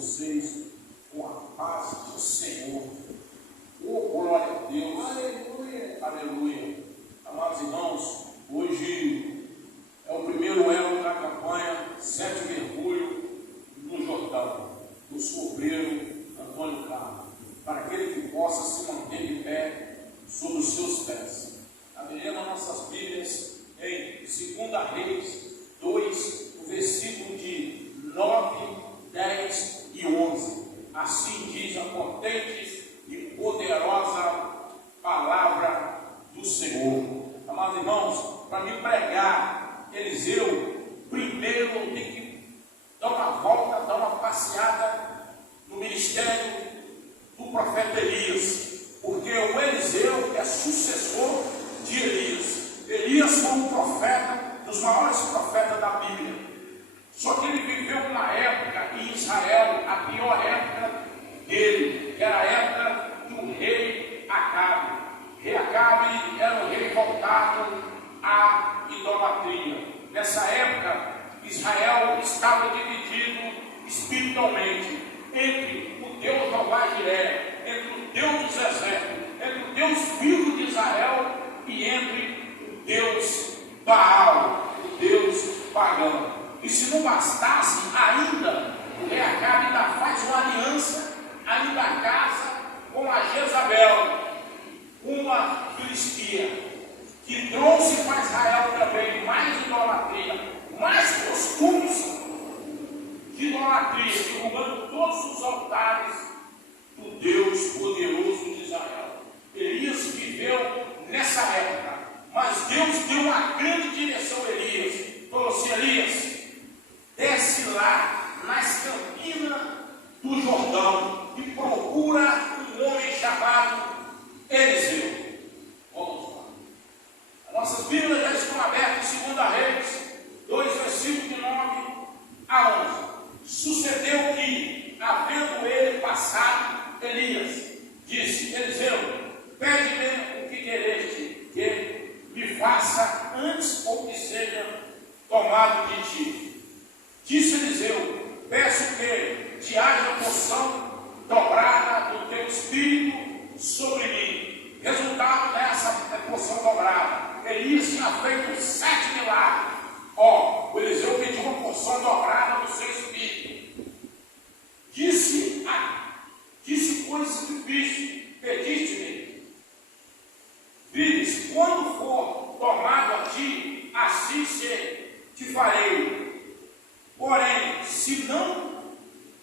vocês com a paz do Senhor. Oh, glória a Deus. Aleluia. Aleluia. Amados irmãos, hoje é o primeiro elo da campanha 7 mergulho no Jordão, do sobreiro Antônio Carlos, para aquele que possa se manter de pé sobre os seus pés. Abriremos nossas Bíblias em 2 Reis 2, o versículo de 9, 10 e 11. Assim diz a potente e poderosa palavra do Senhor. Amados irmãos, para me pregar, Eliseu, primeiro tem que dar uma volta, dar uma passeada no ministério do profeta Elias, porque o Eliseu é sucessor de Elias. Elias foi um profeta, dos maiores profetas da Bíblia. Só que ele viveu uma época em Israel, a pior época dele, que era a época do rei Acabe. Rei Acabe era um rei voltado à idolatria. Nessa época, Israel estava dividido espiritualmente entre o Deus Jeová-Jiré, entre o Deus dos exércitos, entre o Deus vivo de Israel e entre o Deus Baal, o Deus pagão. E se não bastasse ainda, o rei Acabe ainda faz uma aliança, ainda casa com a Jezabel, uma filistia, que trouxe para Israel também mais idolatria, mais costumes de idolatria, derrubando todos os altares do Deus poderoso de Israel. Elias viveu nessa época, mas Deus deu uma grande direção a Elias. Falou assim: Elias, desce lá nas campinas do Jordão e procura um homem chamado Eliseu. Vamos lá. As nossas Bíblias já estão abertas em 2 Reis 2, versículos de 9 a 11. Sucedeu que, havendo ele passado, Elias disse: Eliseu, pede-me o que quereste que me faça antes ou que seja tomado de ti. Disse Eliseu: peço que te haja porção dobrada do teu espírito sobre mim. Resultado dessa porção dobrada, Elias tinha feito 7 milagres. O Eliseu pediu uma porção dobrada do seu espírito. Disse coisas difíceis: pediste-me, vives, quando for tomado a ti, assim te farei. Porém, se não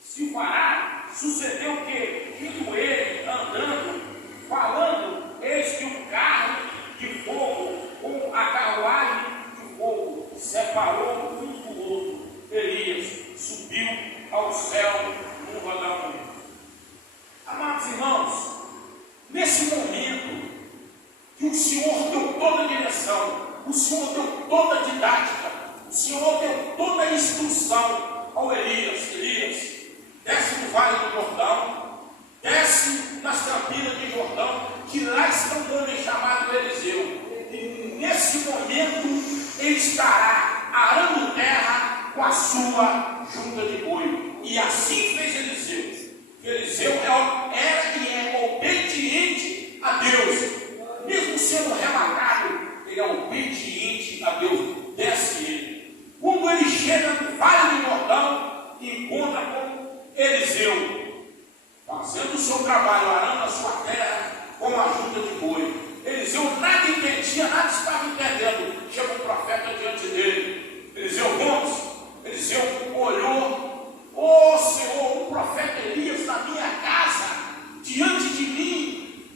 se fará, sucedeu que, indo ele andando, falando, eis que um carro de fogo, ou a carruagem de fogo, separou um do outro. Elias subiu ao céu no rodamundo. Amados irmãos, nesse momento que o Senhor deu toda a direção, o Senhor deu toda a didática, o Senhor deu toda a instrução ao Elias: Elias, desce no vale do Jordão, desce nas campinas de Jordão, que lá está um homem chamado Eliseu. E nesse momento ele estará arando terra com a sua junta de boi. E assim fez Eliseu. Eliseu era e é obediente a Deus, mesmo sendo relatado, ele é obediente a Deus. Desce ele. Quando ele chega no vale do Jordão, encontra com Eliseu fazendo o seu trabalho, arando a sua terra com a junta de boi. Eliseu nada entendia, nada estava entendendo. Chega um profeta diante dele: Eliseu, vamos. Eliseu olhou: ó Senhor, o profeta Elias na minha casa, diante de mim.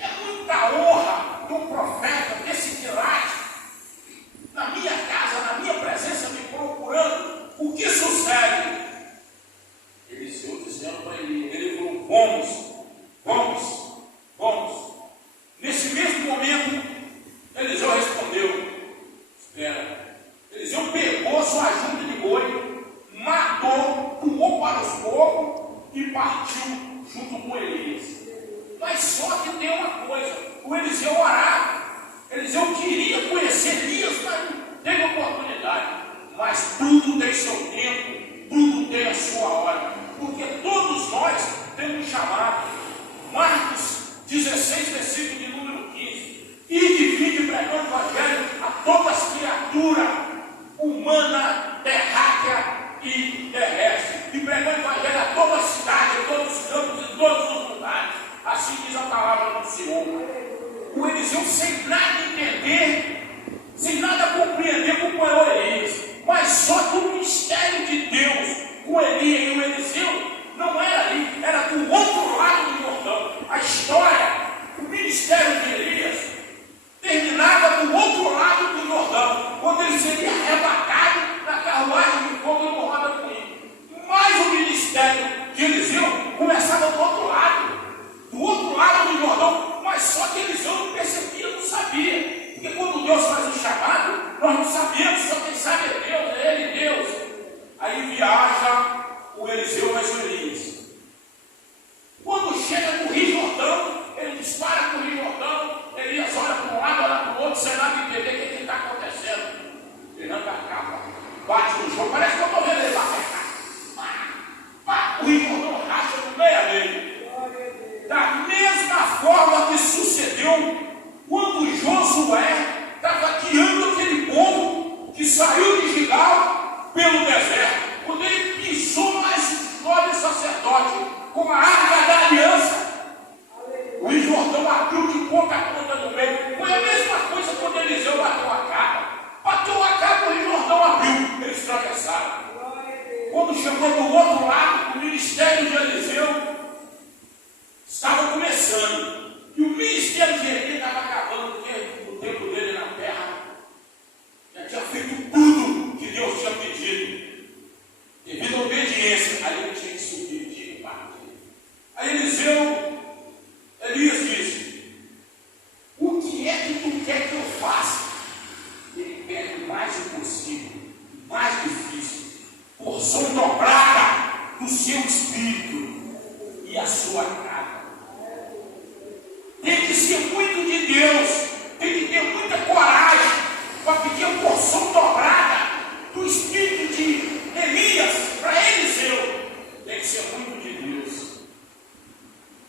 É muita honra de um profeta desse quilate na minha casa, na minha presença, me procurando. O que sucede? Eliseu dizendo para ele, ele falou: vamos. Nesse mesmo momento, Eliseu respondeu: espera. Eliseu pegou sua junta de boi, matou, pulou para os fogos e partiu junto com Elias. Mas só que tem uma coisa: o Eliseu orava, Eliseu queria conhecer Elias, mas não teve oportunidade. Mas tudo tem seu tempo, tudo tem a sua hora, porque sem nada entender, sem nada compreender como era Elias. Mas só que o mistério de Deus com Elias e o Eliseu não era ali, era do outro lado do Jordão. A história, o ministério de Elias terminava do outro lado do Jordão, quando ele seria arrebatado na carruagem de fogo e borrada com ele. Mas o ministério de Eliseu começava do outro lado do Jordão, mas só que Eliseu não percebia, não sabia. Porque quando Deus faz um chamado, nós não sabemos, só quem sabe é Deus, é Ele, Deus. Aí viaja o Eliseu mais o Elias. Quando chega no Rio Jordão, ele dispara para o Rio Jordão, Elias olha para um lado, olha para o outro, sem nada entender o que está acontecendo. Ele arranca a capa, bate no chão, parece que eu estou vendo ele bater a capa. O Rio Jordão racha no meio dele. Da mesma forma que sucedeu quando Josué estava guiando aquele povo que saiu de Gilgal pelo deserto. Quando ele pisou mais nove sacerdotes com a arca da aliança, o Rio Jordão abriu de ponta a ponta no meio. Foi a mesma coisa quando Eliseu bateu a capa. Bateu a capa, o Rio Jordão abriu. Eles atravessaram. Quando chegou do outro lado, o ministério de Eliseu estava começando. E o ministério de Elias estava acabando, porque o tempo dele na terra já tinha feito tudo que Deus tinha pedido. Devido à obediência, aí ele tinha que subir, tinha que partir. Aí Elias disse: o que é que tu quer que eu faça? Ele pede o mais impossível, o mais difícil, porção dobrada do seu espírito e a sua casa. Tem que ser muito de Deus, tem que ter muita coragem para pedir a porção dobrada do espírito de Elias para Eliseu. Tem que ser muito de Deus.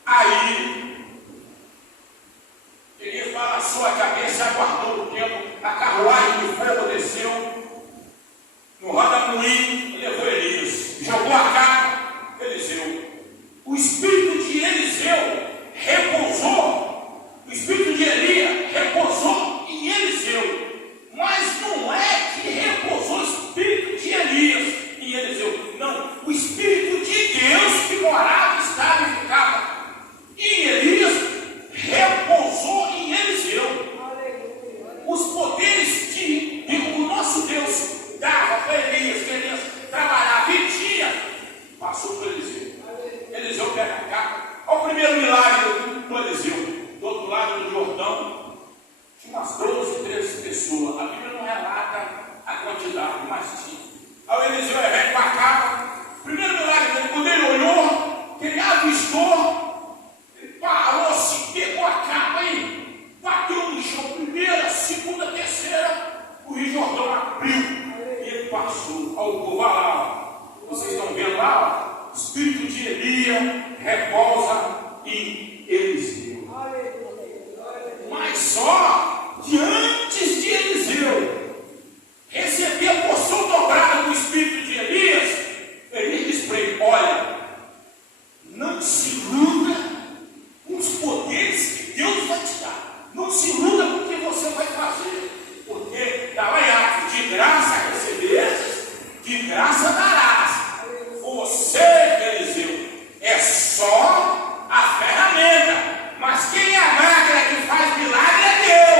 Aí Elias balançou a cabeça e aguardou o tempo. A carruagem de fogo desceu no roda-moinho, levou Elias, jogou a capa, Eliseu. O espírito de Eliseu repousou, o espírito de Elias repousou em Eliseu, mas não é que repousou o espírito de Elias em Eliseu, não, o espírito de Deus que morava, estava e ficava em Elias repousou em Eliseu. Os poderes que o nosso Deus dava para Elias, que Elias trabalhava e tinha, passou para Eliseu. Eliseu pega a capa. Olha o primeiro milagre do Eliseu. Do outro lado do Jordão, tinha umas 12, 13 pessoas. A Bíblia não relata a quantidade, mas tinha. Aí o Eliseu vem com a capa. Primeiro milagre dele, quando ele olhou, que ele avistou, ele parou assim, pegou a capa e bateu no chão. Primeira, segunda, terceira, o Rio Jordão abriu. E ele passou. Olha o povo lá. Vocês estão vendo lá? O espírito de Elias repousa em Eliseu. Mas só que antes de Eliseu receber a porção dobrada do espírito de Elias, ele disse para ele: olha, não se iluda com os poderes que Deus vai te dar. Não se iluda com o que você vai fazer. Porque estava em ato de graça recebestes, de graça darás. Você, Eliseu, é só a ferramenta, mas quem é a máquina que faz milagre é Deus.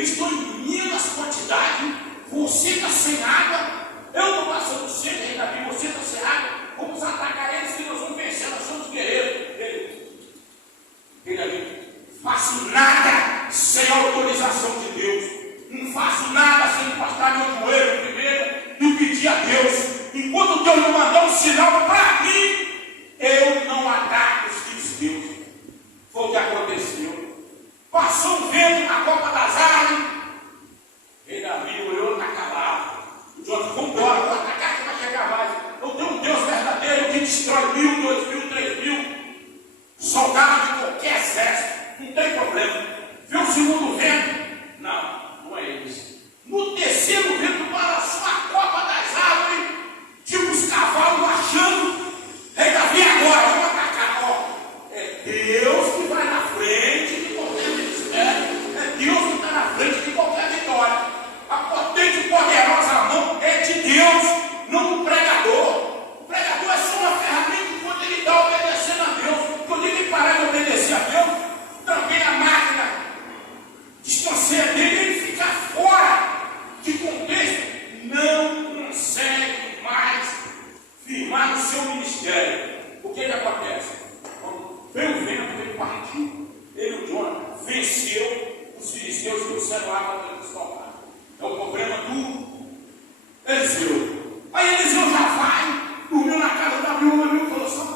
eu estou em menos quantidade, você está sem água, eu estou passando sede, rei Davi, você está sem água, vamos atacar eles que nós vamos vencer, nós somos guerreiros. Rei Davi, faço nada sem a autorização de Deus, não faço nada sem encostar meu joelho primeiro e pedir a Deus. Enquanto Deus não mandar um sinal para mim, eu não ataco os filisteus. Foi o que aconteceu. Passou um vento na copa das árvores. Rei Davi olhou, está calado. O Jonas, vamos embora, vou atacar que vai chegar mais. Eu tenho um Deus verdadeiro que destrói 1.000, 2.000, 3.000 soldados de qualquer exército. Não tem problema. Viu o segundo vento? Não é isso. No terceiro vento balançou a copa das árvores, tipo os cavalos achando. Rei Davi, agora, vamos atacar. Ó, é Deus que vai na frente de qualquer ministério. É Deus que está na frente de qualquer vitória. A potente e poderosa mão é de Deus, não do pregador. O pregador é só uma ferramenta quando ele está obedecendo a Deus. Quando ele parar de obedecer a Deus, também a máquina distancia dele, ele fica fora de contexto, não consegue mais firmar no seu ministério. O que acontece? Quando veio o vento, ele partiu. Ele, o Jonas, venceu os filisteus que trouxeram água para eles tomar. É o problema do Eliseu. Aí Eliseu já vai, dormiu na casa da viúva, viu? Falou assim: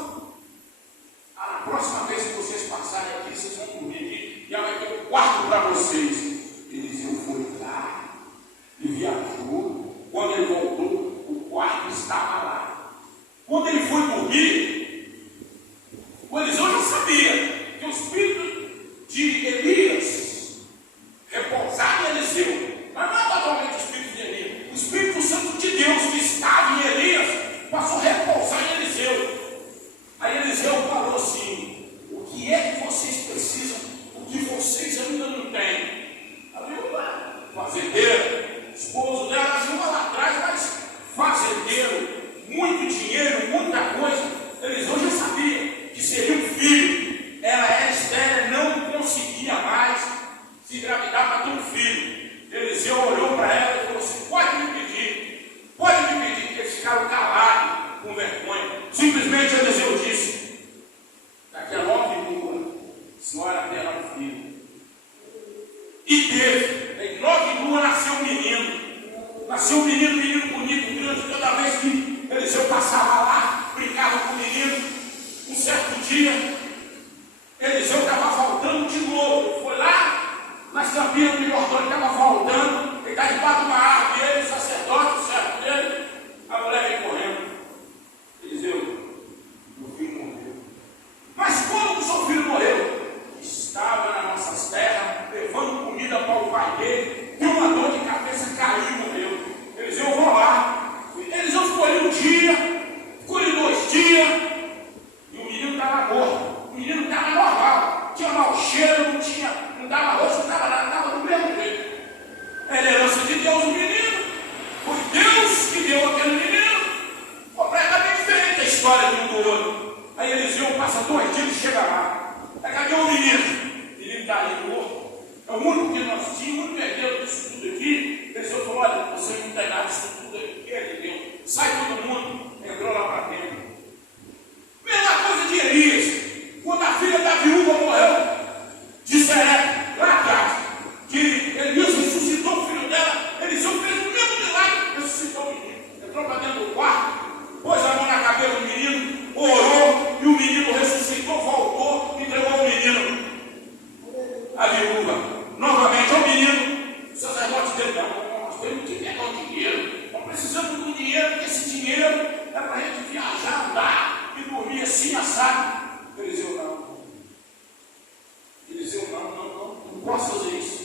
na próxima vez que vocês passarem aqui, vocês vão dormir aqui, já vai ter um quarto para vocês. Eliseu foi lá e viajou. Quando ele voltou, o quarto estava lá. Quando ele foi dormir, o Eliseu já sabia que o espírito de Elias repousava em Eliseu. Mas não é totalmente o espírito de Elias. O Espírito Santo de Deus que estava em Elias passou a repousar em Eliseu. Aí Eliseu falou assim: o que é que vocês precisam? O que vocês ainda não têm? A viúva, fazendeiro, esposo dela, a viúva lá atrás, mas fazendeiro, muito dinheiro, muita coisa. Eliseu já sabia que seria um filho. Ela era estéril, não conseguia mais se engravidar para ter um filho. Eliseu olhou para ela e falou assim: pode me pedir, que eles ficaram calados, com vergonha. Simplesmente Eliseu disse: daqui a 9 luas, a senhora terá um filho. E teve, em 9 luas nasceu um menino. Nasceu um menino bonito, grande. Toda vez que Eliseu passava lá, brincava com o menino. Um certo dia, Eliseu estava voltando de novo. Ele foi lá, mas sabia que o Jordão estava voltando. Ele está debaixo de uma árvore, ele, o sacerdote, o servo dele. A mulher vem correndo. Eliseu, meu filho morreu. Mas como o seu filho morreu? Estava nas nossas terras, levando comida para o pai dele. Deu uma dor de cabeça, caiu e morreu. Eliseu, vou lá. Eliseu ficou ali um dia, ficou ali 2 dias. E o menino estava morto. O menino estava normal. Tinha mau cheiro, não dava rosto, não dava nada, estava do mesmo jeito. Era herança de Deus o menino. Foi Deus que deu aquele menino. Completamente diferente a história de um do outro. Aí Eliseu passa 2 dias e chega lá. Aí cadê o menino? O menino está ali morto. É o único que nós tínhamos, o único herdeiro disso tudo aqui. Eliseu falou: olha, você não tem nada disso tudo aqui, é de Deus. Sai todo mundo. Entrou lá para dentro. Mesma coisa de Elias. Quando a filha da viúva morreu, de Seré, lá atrás, que Elias ressuscitou o filho dela, Eliseu fez o mesmo milagre, ressuscitou o menino. Entrou para dentro do quarto, pôs a mão na cabeça do menino, orou, e o menino ressuscitou, voltou, entregou o menino. A viúva, novamente, o menino, o sacerdote dele, não, nós temos que pegar o dinheiro, nós precisamos do dinheiro, porque esse dinheiro é para a gente viajar, andar e dormir assim, assado. Eliseu, não. Eliseu, não posso fazer isso.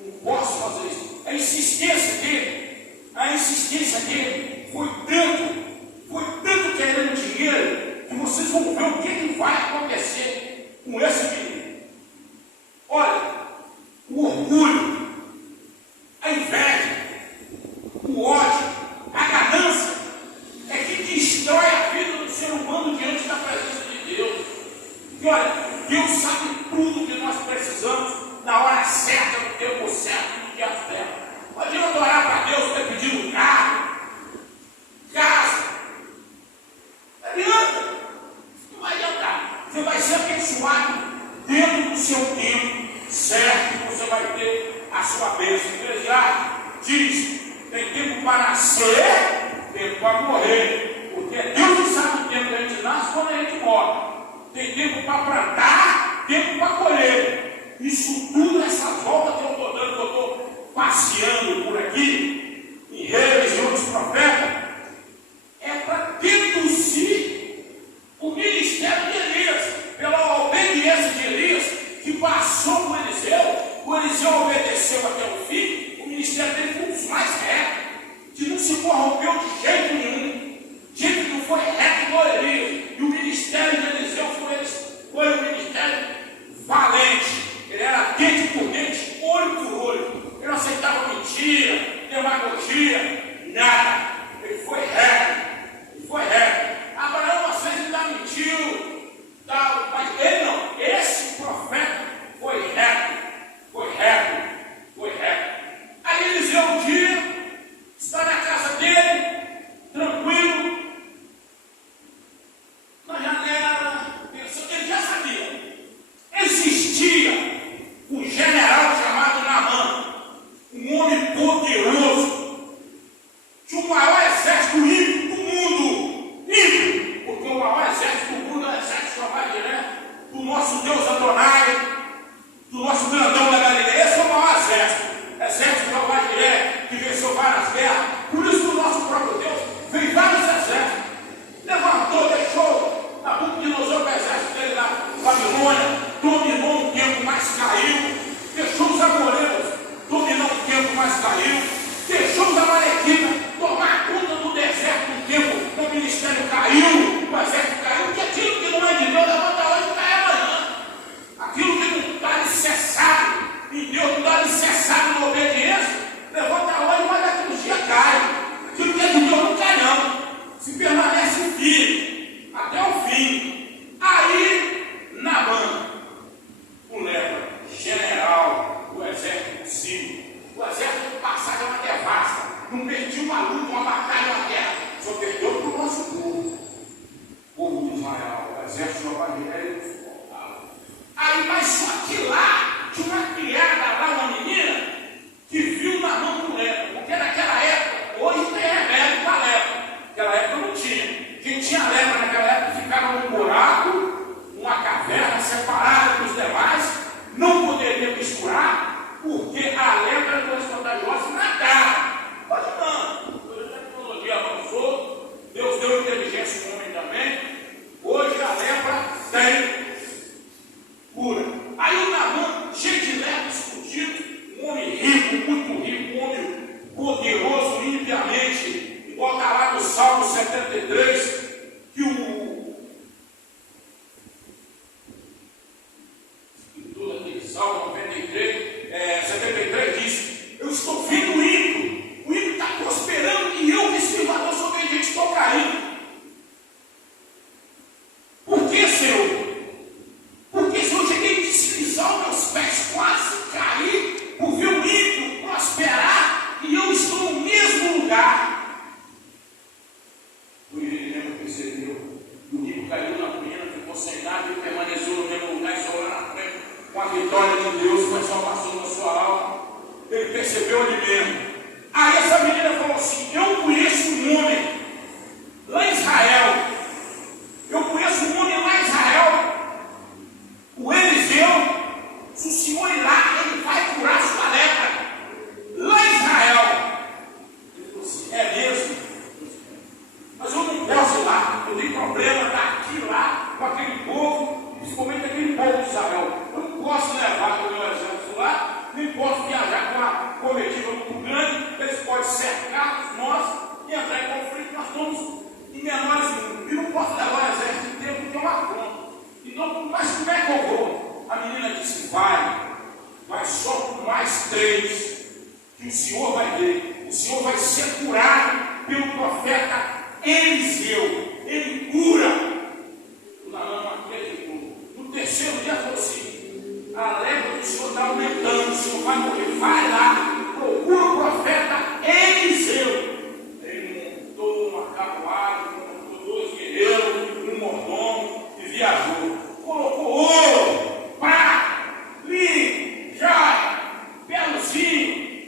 Não posso fazer isso. A insistência dele foi tanto querendo dinheiro, que vocês vão ver o que vai acontecer com esse menino. Olha, o orgulho, a inveja, o ódio, a ganância é que destrói a vida do ser humano diante da presença de Deus. E olha, Deus sabe tudo que nós precisamos na hora certa, no tempo certo, no bênção. Eclesiastes diz: tem tempo para nascer, tempo para morrer. Porque é Deus que sabe o tempo que a gente nasce e quando a gente morre. Tem tempo para plantar, tempo para colher. Isso tudo, essas voltas que eu estou dando, que eu estou passeando por aqui, em reis e outros profetas, é para deduzir o ministério de Elias, pela obediência de Elias, que passou por Eliseu. O Eliseu obedeceu até o fim, o ministério dele foi os mais reto, que não se corrompeu de jeito nenhum, gente que não foi reto igual Elias. E o ministério de Eliseu foi um ministério valente. Ele era dente por dente, olho por olho. Ele não aceitava mentira, demagogia, nada. Ele foi reto. Ele foi reto. Abraão, às vezes, ainda mentiu, tal, mas ele não. Esse profeta foi reto. Foi reto. Foi reto. Aí Eliseu um dia está na casa dele, tranquilo, na janela, pensando. Ele já sabia. Existia um general chamado Naamã, um homem poderoso, de um maior exército ímpio do mundo. Ímpio, porque o maior exército do mundo é o exército do nosso Deus Adonai, do nosso grandão da Galileia. Esse é o maior exército. Exército de Jeová, que venceu várias guerras. Por isso que o nosso próprio Deus fez vários exércitos. Levantou, deixou Nabucodonosor, o exército dele na Babilônia, dominou um tempo, mas caiu. Deixou os amoreus, dominou um tempo, mas caiu. Deixou os amalequitas tomar conta do deserto um tempo, o ministério caiu, o exército caiu. Porque aquilo que não é de Deus levanta hoje e cai amanhã. Aquilo que não está alicerçado em Deus, não está alicerçado na obediência, levanta hoje, mas daqui uns dias cai. Aquilo que é de Deus não cai não. Se permanece firme até o fim. Aí, Naamã, o lepra, general do exército sírio. O exército do passado é uma devassa. Não perdia uma luta, uma batalha, uma guerra. Só perdeu para o nosso povo. O povo de Israel, o exército de Babilônia. Aí, mas só que lá, tinha uma criada lá, uma menina, que viu Naamã com lepra. Porque naquela época, hoje tem remédio para lepra. Naquela época não tinha. Quem tinha lepra naquela época ficava num buraco, numa caverna separada dos demais, não poderia misturar, porque a lepra era coisa contagiosa e matava. Pode não. Hoje a tecnologia avançou, Deus deu inteligência ao homem também. Hoje a lepra tem cura. Aí o Naamã, cheio de lepra, escondido, um homem rico, muito rico, um homem poderoso, limpiamente, igual está lá no Salmo 73, que tudo aqui, Salmo 73 diz: eu estou vendo o ímpio está prosperando e eu, que estivador, sou obediente, estou caindo. Por que, Senhor? Porque, Senhor, eu cheguei a deslizar os meus pés, quase cair, por ver o ímpio prosperar e eu estou no mesmo lugar. O Irene percebeu que o ímpio caiu na ruína, ficou sem nada e permaneceu no mesmo lugar e só lá na frente, com a vitória de Deus, com a salvação da sua alma. Ele percebeu ali mesmo. Aí essa menina falou assim: eu conheço um homem lá em Israel. Eu conheço um homem lá em Israel. O Eliseu, se o senhor ir lá, ele vai curar sua lepra. Lá em Israel. Ele falou assim: é mesmo? Mas eu não posso ir lá. Eu tenho problema daqui lá com aquele povo, principalmente aquele povo de Israel. Eu não posso levar o meu exército lá, nem posso viajar com uma comitiva muito grande. Eles podem cercar nós e entrar em conflito. Nós estamos em menores números. E não posso levar o exército inteiro porque é uma conta. Então, mas como é que eu vou? A menina disse: vai só por mais 3, que o Senhor vai ver. O Senhor vai ser curado pelo profeta Eliseu. Ele cura. O Naamã não acreditou. No terceiro dia falou assim: a lepra do Senhor está aumentando, o Senhor vai morrer. Vai lá, procura o profeta Eliseu. Ele montou uma carruagem, montou 2 guerreiros, um mordomo e viajou. Colocou ouro, prata, linho, joia, belozinho,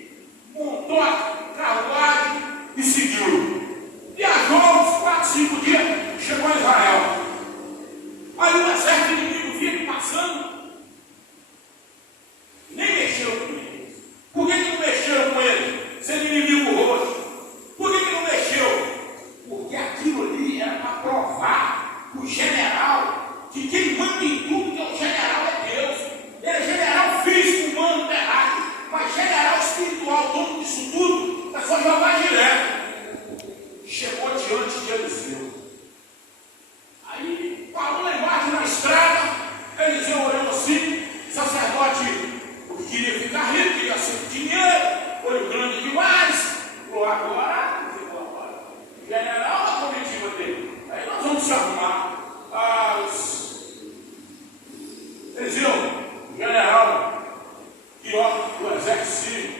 ó, do exército sírio,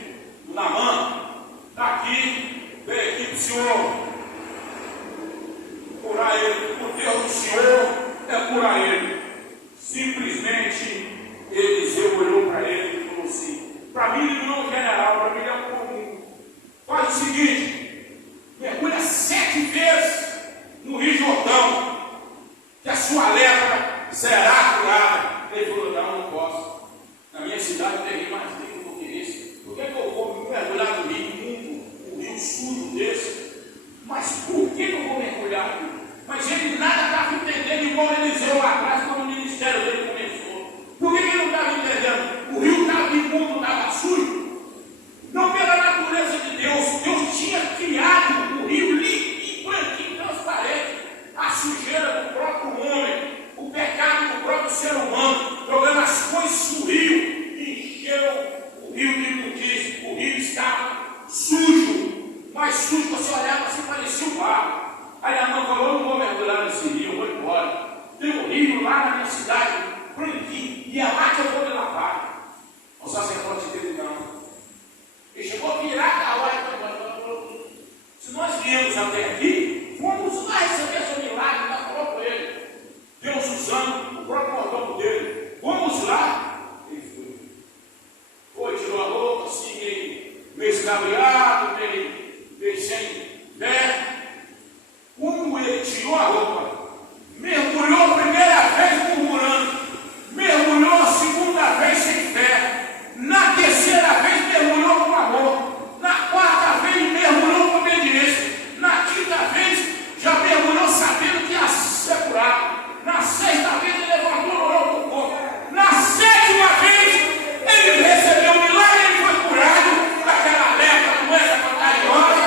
do Naamã, está aqui, vem aqui para o Senhor curar ele. O Deus do Senhor é curar ele. Simplesmente Eliseu olhou para ele e falou assim: para mim ele não é um general, para mim ele é um comum. Faz o seguinte, mergulha 7 vezes no Rio Jordão, que a sua lepra será curada. Ele falou: não posso. Na minha cidade tem mais limpo do que esse. Por que eu vou mergulhar no rio imundo, um rio sujo desse? Mas por que eu vou mergulhar? Mas ele nada estava entendendo, igual Eliseu lá atrás, quando o ministério dele começou. Por que ele não estava entendendo? O rio estava imundo, estava sujo. Não pela natureza de Deus. Deus tinha criado o rio limpo, branquinho, transparente. A sujeira do próprio homem, o pecado do próprio ser humano, jogando as coisas no rio, e encheram o rio de imundícia. O rio estava sujo, mas sujo, você olhava assim, parecia um barro. Aí a mãe falou: eu não vou mergulhar nesse rio, eu vou embora. Tem um rio lá na minha cidade, branquinho, e é lá que eu vou me lavar. O sacerdote dele não. Ele chegou a virar a carruagem e falou: se nós viemos até aqui, vamos lá receber seu milagre. Ela falou com ele, Deus usando o próprio mordomo dele. Vamos lá. Ele foi, tirou a roupa, assim, meio escabeado, meio sem pé. Quando ele tirou a roupa, mergulhou a primeira vez murmurando, mergulhou a segunda vez sem fé, na terceira vez mergulhou com amor, na quarta vez mergulhou com obediência, na quinta vez já mergulhou sabendo que ia ser curado, na sexta vez ele levantou, orou com o corpo, na sétima vez ele recebeu o milagre, ele foi curado daquela lepra, doença contagiosa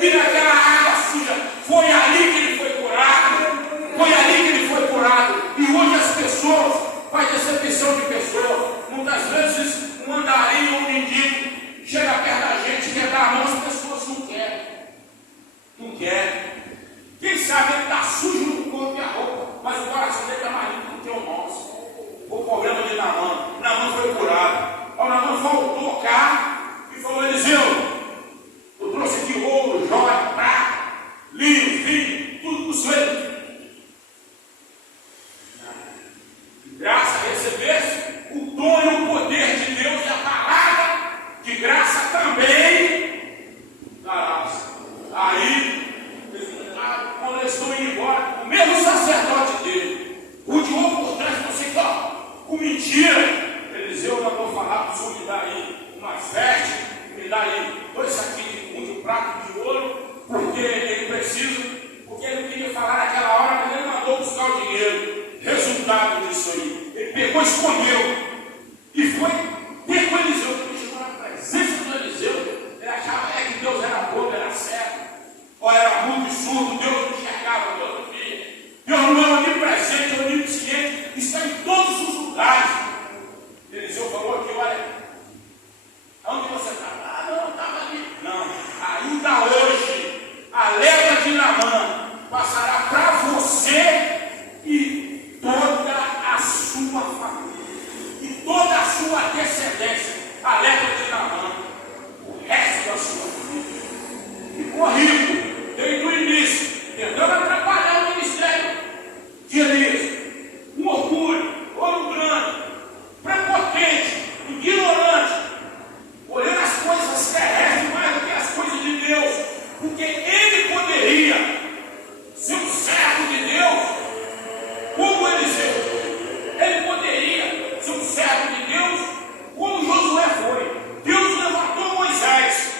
e daquela água suja. Foi ali que ele foi curado. Foi ali que ele foi curado. E hoje as pessoas, faz decepção de pessoas. Muitas vezes um andarinho, um mendigo, chega perto da gente, quer dar a mão, as pessoas não querem. Não querem. Quem sabe ele está sujo no corpo e a roupa, mas o coração dele está mais limpo do que o nosso. O problema de Naamã. Naamã foi curado. O Naamã voltou cá e falou: Eliseu, eu trouxe aqui ouro, joia, prata, linho, vinho, tudo para o senhor. Graça recebesse o dom e o poder de Deus, e a palavra de graça também darás. Aí, quando eles estão indo embora, o mesmo sacerdote dele rodeou por trás e falou assim: ó, com mentira. Eliseu mandou falar para o senhor: me dá aí umas vestes, me dá aí 2 saquinhos de vinho, um prato de ouro, porque ele precisa, porque ele queria falar naquela hora, mas ele mandou buscar o dinheiro. Resultado disso aí, ele pegou e escondeu e foi ter com Eliseu. Quando ele chegou na presença do Eliseu, ele achava que Deus era bobo, era cego, ou era mudo e surdo. Deus não enxergava, Deus não via. Deus não é onipresente, onisciente, está em todos os lugares. Eliseu falou aqui: olha, onde você está? Ah, não, estava ali. Não, ainda hoje a lepra de Naamã passará para você e toda a sua família e toda a sua descendência. A lepra de Naamã, o resto da sua família. Ficou rico desde o início, tentando atrapalhar o ministério de Elias. Um orgulho, olho grande, prepotente, ignorante, olhando as coisas terrestres mais do que as coisas de Deus, porque ele poderia ser um servo de Deus como Eliseu. Ele poderia ser um servo de Deus como Josué foi. Deus levantou Moisés,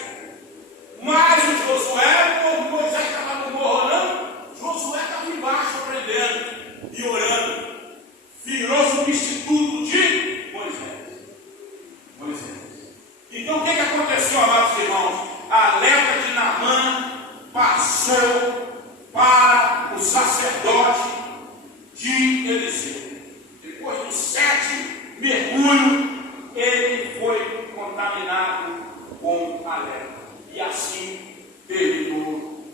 mas o Josué, como Moisés estava no morro orando, Josué estava embaixo aprendendo e orando. Virou substituto de Moisés. Então o que aconteceu, amados irmãos? A lepra de Naamã passou para o sacerdote de Eliseu. Depois dos 7 mergulhos, ele foi contaminado com a lepra. E assim terminou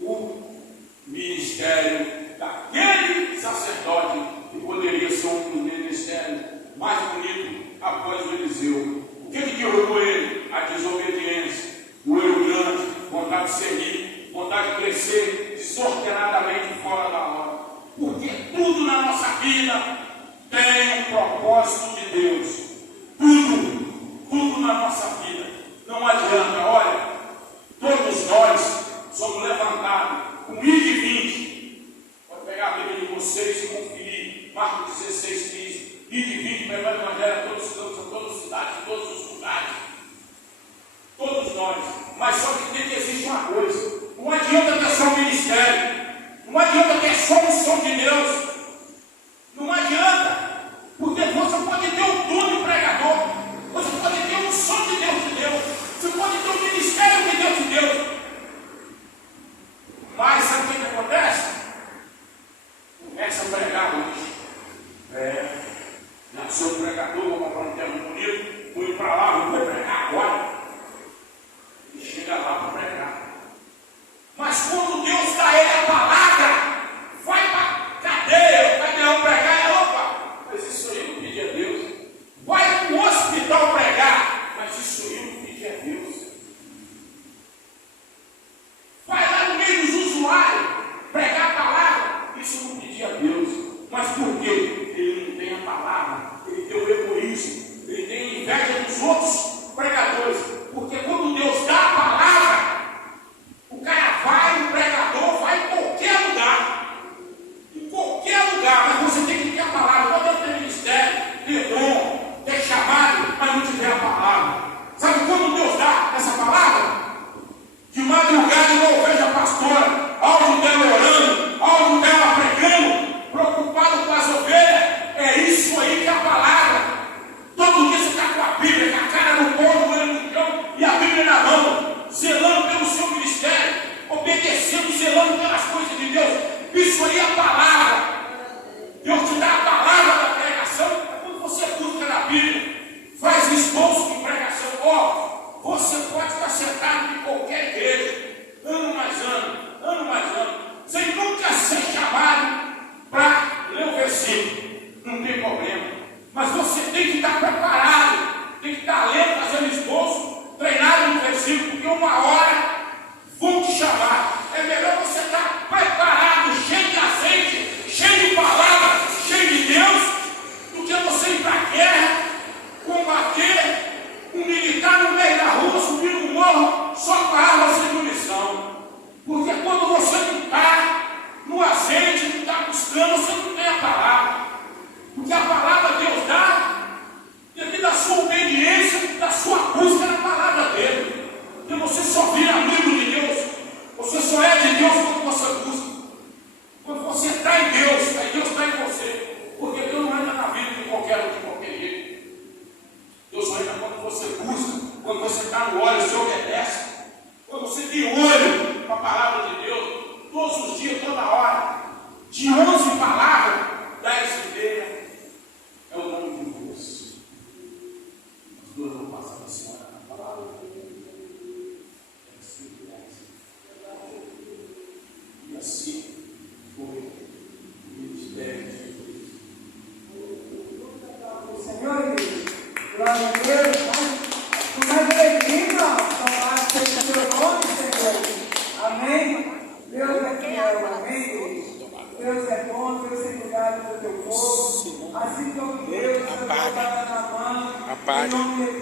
o ministério daquele sacerdote, que poderia ser um dos ministérios mais bonitos após o Eliseu. O que derrubou ele? A desobediência, o olho grande, vontade de ser rico, vontade de crescer desordenadamente fora da hora. Porque tudo na nossa vida tem um propósito de Deus. Tudo na nossa vida. Não adianta, olha, todos nós somos levantados com 1020. Pode pegar a Bíblia de vocês e conferir. Marcos 16, 15. 1020, pegar o Evangelho a todos os cantos, a todas as cidades, a todos os lugares. Todos nós. Mas só que tem que existir uma coisa. Não adianta ter só um ministério. Não adianta ter só um som de Deus. Não adianta. Porque você pode ter o dom de pregador. Você pode ter um som de Deus. Você pode ter um ministério que Deus te deu. Mas sabe o que acontece? Começa a pregar hoje. Nasceu um pregador, vou comprar um termo bonito, vou ir para lá, vou pregar agora. E chega lá para pregar. Mas quando Deus dá ele a palavra, vai para a cadeia, vai ganhar um pregar e opa, mas isso aí eu pedi a Deus. Vai para o hospital pregar, mas isso aí eu pedi a Deus. Vai lá no meio dos usuários pregar a palavra, isso eu não pedi a Deus. Mas por quê? Ele não tem a palavra, ele tem o egoísmo, ele tem a inveja dos outros pregadores. Porque quando Deus dá a palavra, o cara vai, o pregador vai em qualquer lugar. Em qualquer lugar, mas você tem que ter a palavra. Pode ter ministério, ter dom, ter chamado, mas não tiver a palavra. Sabe quando Deus dá essa palavra? De madrugada eu não vejo a pastora, áudio dela orando, áudio dela pregando, preocupado com as ovelhas. É isso aí que é a palavra. Todo dia você está com a Bíblia, com a cara no pão, o olho no chão e a Bíblia na mão, zelando pelo seu ministério, obedecendo, zelando pelas coisas de Deus. Isso aí é a palavra. Deus te dá a palavra da pregação. É quando você busca na Bíblia, faz esboço de pregação. Você pode estar sentado em qualquer igreja, ano mais ano, sem nunca ser chamado para ler o versículo. Não tem problema. Mas você tem que estar preparado, tem que estar lendo, fazendo esboço, treinado no versículo, porque uma hora vão te chamar. É melhor você estar preparado, cheio de azeite, cheio de palavra, cheio de Deus, do que você ir para a guerra, combater, um militar no meio da rua, subir no morro, só com a arma sem munição. Porque quando você não está no azeite, não está buscando, você não tem a palavra. Porque a palavra Deus dá devido à sua obediência, da sua busca na palavra dele. Porque você só vira amigo de Deus, você só é de Deus quando você busca. Quando você está em Deus, aí Deus está em você. Porque Deus não entra na vida de qualquer jeito. Deus só entra quando você busca, quando você está no óleo, você obedece. Quando você tem olho para a palavra de Deus, todos os dias, toda hora, de 11 palavras, 10 é o nome de Deus. As duas vão passar para a senhora na palavra de Deus. E assim foi o ministério de Jesus. Senhor, glória a Deus. Tu vai bem-vindo ao seu nome, Senhor. Amém. Deus é fiel, amém. Deus é bom, Deus tem cuidado do teu povo. Assim como Deus, Deus está na mão. Em nome de